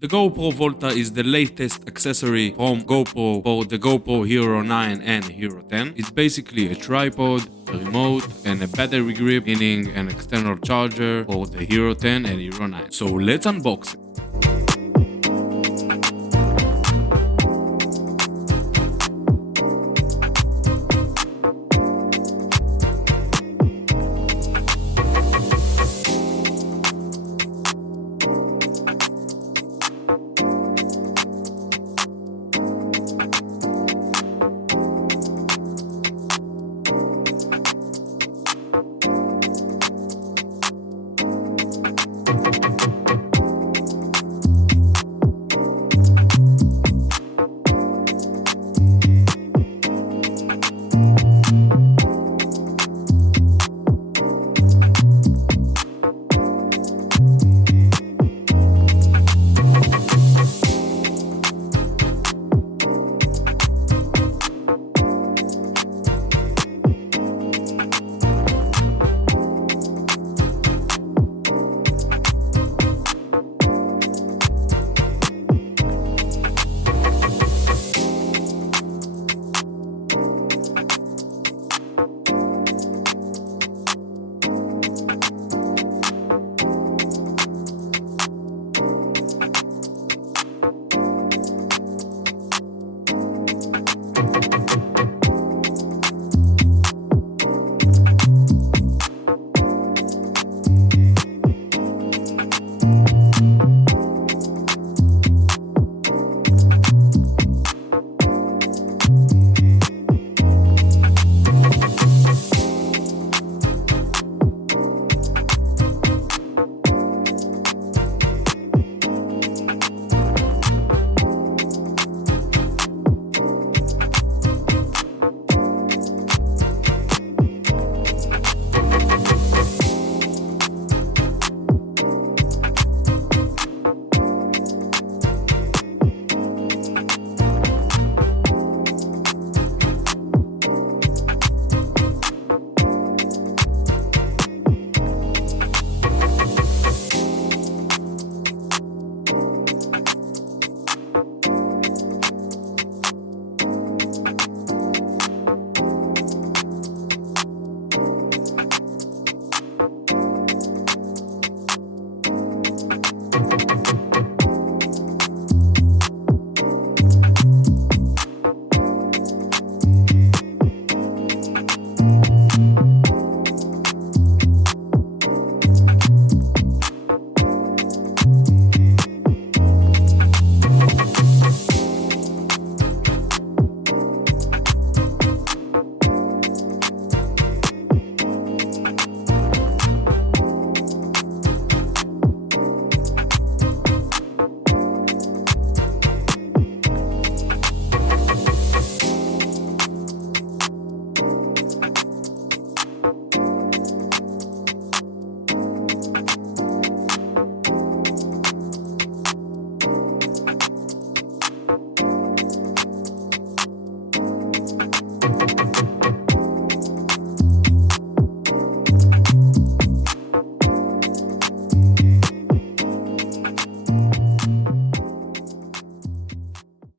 The GoPro Volta is the latest accessory from GoPro for the GoPro Hero 9 and Hero 10. It's basically a tripod, a remote, and a battery grip, meaning an external charger for the Hero 10 and Hero 9. So let's unbox it.